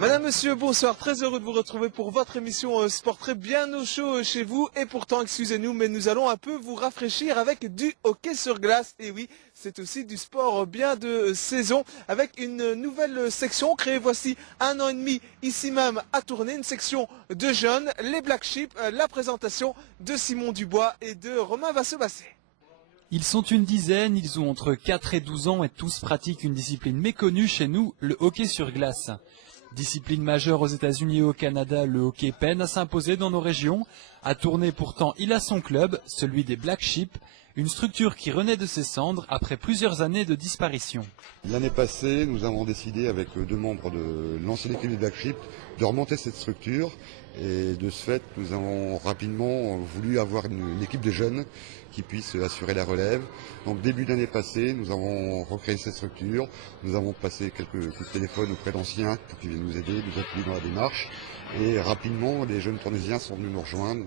Madame, monsieur, bonsoir. Très heureux de vous retrouver pour votre émission Sport très bien au chaud chez vous. Et pourtant, excusez-nous, mais nous allons un peu vous rafraîchir avec du hockey sur glace. Et oui, c'est aussi du sport bien de saison avec une nouvelle section créée voici 1 an et demi ici même à Tournai. Une section de jeunes, les Black Sheep, la présentation de Simon Dubois et de Romain Vasseux-Bassé. Ils sont une dizaine, ils ont entre 4 et 12 ans et tous pratiquent une discipline méconnue chez nous, le hockey sur glace. Discipline majeure aux États-Unis et au Canada, le hockey peine à s'imposer dans nos régions. À Tournai pourtant, il a son club, celui des Black Sheep, une structure qui renaît de ses cendres après plusieurs années de disparition. L'année passée, nous avons décidé avec deux membres de l'ancienne équipe des Black Sheep de remonter cette structure. Et de ce fait, nous avons rapidement voulu avoir une équipe de jeunes qui puisse assurer la relève. Donc début d'année passée, nous avons recréé cette structure. Nous avons passé quelques coups de téléphone auprès d'anciens pour qu'ils viennent nous aider, nous appuyer dans la démarche. Et rapidement, les jeunes tournaisiens sont venus nous rejoindre.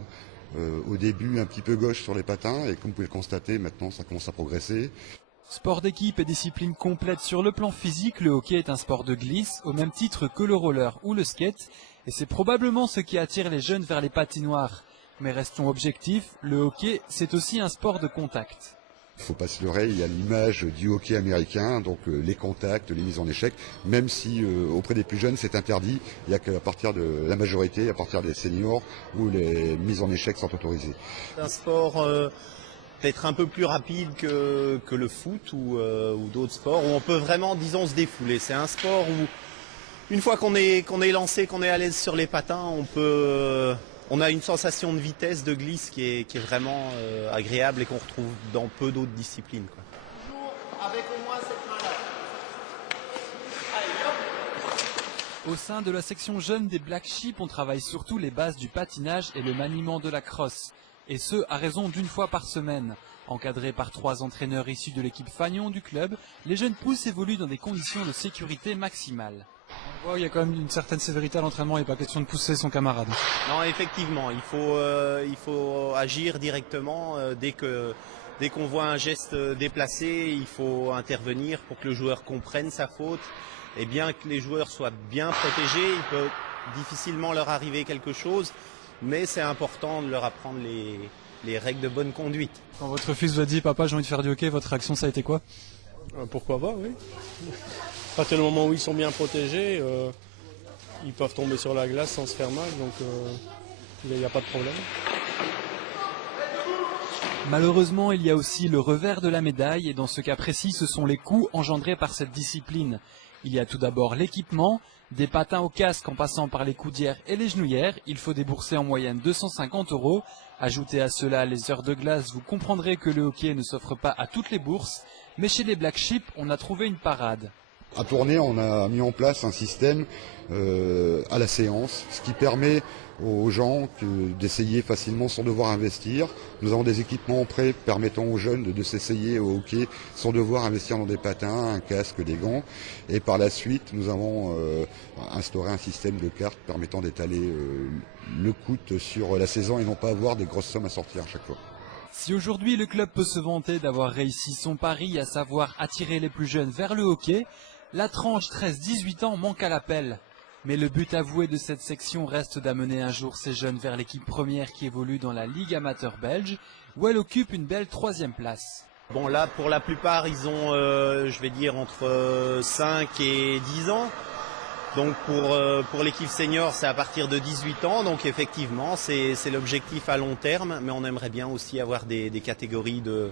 Au début, un petit peu gauche sur les patins. Et comme vous pouvez le constater, maintenant, ça commence à progresser. Sport d'équipe et discipline complète sur le plan physique, le hockey est un sport de glisse, au même titre que le roller ou le skate. Et c'est probablement ce qui attire les jeunes vers les patinoires. Mais restons objectifs, le hockey, c'est aussi un sport de contact. Il ne faut pas se leurrer, il y a l'image du hockey américain, donc les contacts, les mises en échec, même si auprès des plus jeunes c'est interdit, il n'y a qu'à partir de la majorité, à partir des seniors, où les mises en échec sont autorisées. C'est un sport peut-être un peu plus rapide que le foot ou d'autres sports, où on peut vraiment, disons, se défouler. C'est un sport où, une fois qu'on est lancé, qu'on est à l'aise sur les patins, on a une sensation de vitesse, de glisse qui est vraiment agréable et qu'on retrouve dans peu d'autres disciplines, quoi. Toujours avec au moins cette main-là. Allez, hop. Au sein de la section jeune des Black Sheep, on travaille surtout les bases du patinage et le maniement de la crosse. Et ce, à raison d'une fois par semaine. Encadrés par 3 entraîneurs issus de l'équipe Fagnon du club, les jeunes pousses évoluent dans des conditions de sécurité maximale. On voit qu'il y a quand même une certaine sévérité à l'entraînement, il n'est pas question de pousser son camarade. Non, effectivement, il faut agir directement dès qu'on voit un geste déplacé, il faut intervenir pour que le joueur comprenne sa faute. Et bien que les joueurs soient bien protégés, il peut difficilement leur arriver quelque chose, mais c'est important de leur apprendre les règles de bonne conduite. Quand votre fils vous a dit « Papa, j'ai envie de faire du hockey », votre réaction, ça a été quoi? Pourquoi pas, oui. À partir du moment où ils sont bien protégés, ils peuvent tomber sur la glace sans se faire mal, donc il n'y a pas de problème. Malheureusement, il y a aussi le revers de la médaille, et dans ce cas précis, ce sont les coûts engendrés par cette discipline. Il y a tout d'abord l'équipement, des patins au casque en passant par les coudières et les genouillères, il faut débourser en moyenne 250 €. Ajoutez à cela les heures de glace, vous comprendrez que le hockey ne s'offre pas à toutes les bourses, mais chez les Black Sheep, on a trouvé une parade. À Tournai, on a mis en place un système à la séance, ce qui permet aux gens d'essayer facilement sans devoir investir. Nous avons des équipements prêts permettant aux jeunes de s'essayer au hockey sans devoir investir dans des patins, un casque, des gants. Et par la suite, nous avons instauré un système de cartes permettant d'étaler le coût sur la saison et non pas avoir des grosses sommes à sortir à chaque fois. Si aujourd'hui le club peut se vanter d'avoir réussi son pari, à savoir attirer les plus jeunes vers le hockey, la tranche 13-18 ans manque à l'appel. Mais le but avoué de cette section reste d'amener un jour ces jeunes vers l'équipe première qui évolue dans la Ligue amateur belge, où elle occupe une belle 3e place. Bon, là, pour la plupart, ils ont, je vais dire, entre 5 et 10 ans. Donc pour l'équipe senior, c'est à partir de 18 ans. Donc effectivement, c'est l'objectif à long terme. Mais on aimerait bien aussi avoir des catégories de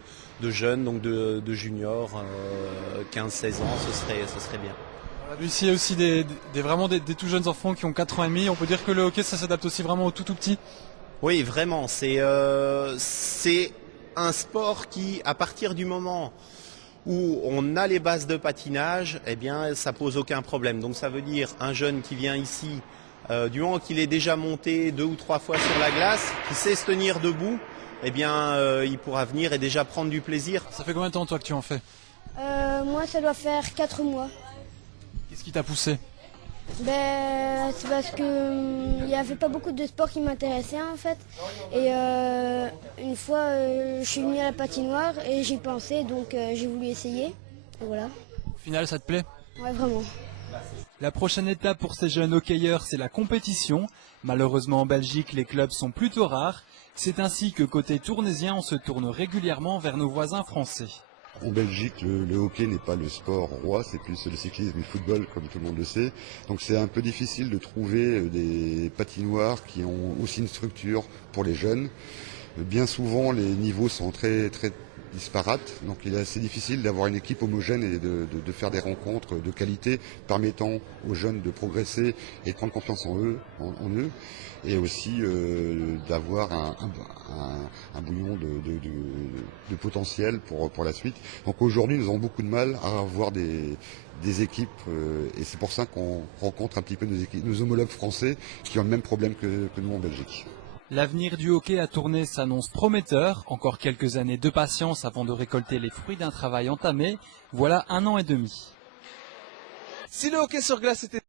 jeunes, donc de juniors, 15-16 ans, ce serait bien. Ici, il y a aussi vraiment des tout jeunes enfants qui ont 4 ans et demi. On peut dire que le hockey, ça s'adapte aussi vraiment aux tout petits. Oui, vraiment. C'est un sport qui, à partir du moment où on a les bases de patinage, eh bien, ça pose aucun problème. Donc ça veut dire un jeune qui vient ici, du moment qu'il est déjà monté 2 ou 3 fois sur la glace, qui sait se tenir debout, eh bien, il pourra venir et déjà prendre du plaisir. Ça fait combien de temps, toi, que tu en fais? Moi, ça doit faire 4 mois. Qu'est-ce qui t'a poussé? C'est parce que il n'y avait pas beaucoup de sports qui m'intéressaient en fait. Et une fois, je suis venue à la patinoire et j'y pensais, donc j'ai voulu essayer. Et voilà. Au final, ça te plaît? Ouais, vraiment. La prochaine étape pour ces jeunes hockeyeurs, c'est la compétition. Malheureusement en Belgique, les clubs sont plutôt rares. C'est ainsi que côté tournaisien, on se tourne régulièrement vers nos voisins français. En Belgique, le hockey n'est pas le sport roi, c'est plus le cyclisme et le football, comme tout le monde le sait. Donc c'est un peu difficile de trouver des patinoires qui ont aussi une structure pour les jeunes. Bien souvent, les niveaux sont très disparates, donc il est assez difficile d'avoir une équipe homogène et de faire des rencontres de qualité permettant aux jeunes de progresser et de prendre confiance en eux, et aussi d'avoir un bouillon de potentiel pour la suite. Donc aujourd'hui, nous avons beaucoup de mal à avoir des équipes, et c'est pour ça qu'on rencontre un petit peu nos homologues français qui ont le même problème que nous en Belgique. L'avenir du hockey à Tournai s'annonce prometteur. Encore quelques années de patience avant de récolter les fruits d'un travail entamé. Voilà 1 an et demi. Si le hockey sur glace était